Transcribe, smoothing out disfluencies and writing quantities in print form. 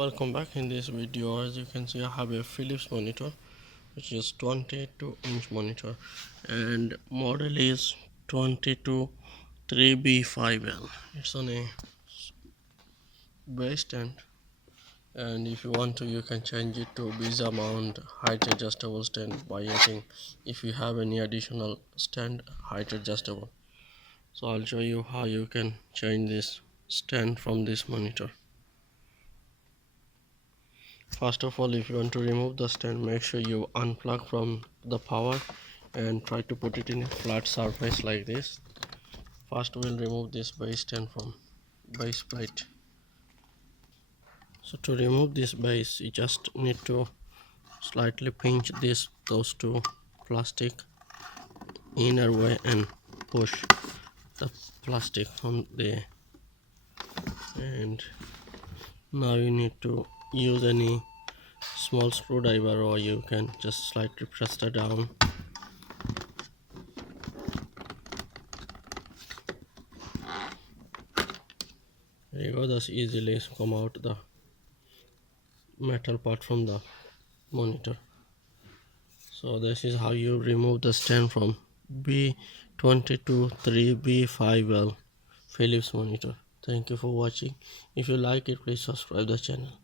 Welcome back. In this video, as you can see, I have a Philips monitor which is 22-inch monitor and model is 223B5L. It's on a base stand, and if you want to you can change it to Vesa mount height adjustable stand by using, if you have any additional stand, height adjustable. So I'll show you how you can change this stand from this monitor. First of all, if you want to remove the stand, make sure you unplug from the power and try to put it in a flat surface like this. First we'll remove this base stand from base plate. So to remove this base, you just need to slightly pinch those two plastic inner way and push the plastic on there. And now you need to use any small screwdriver, or you can just slightly press it down. There you go, thus easily come out the metal part from the monitor. So this is how you remove the stand from B223B5L Philips monitor. Thank you for watching. If you like it, please subscribe the channel.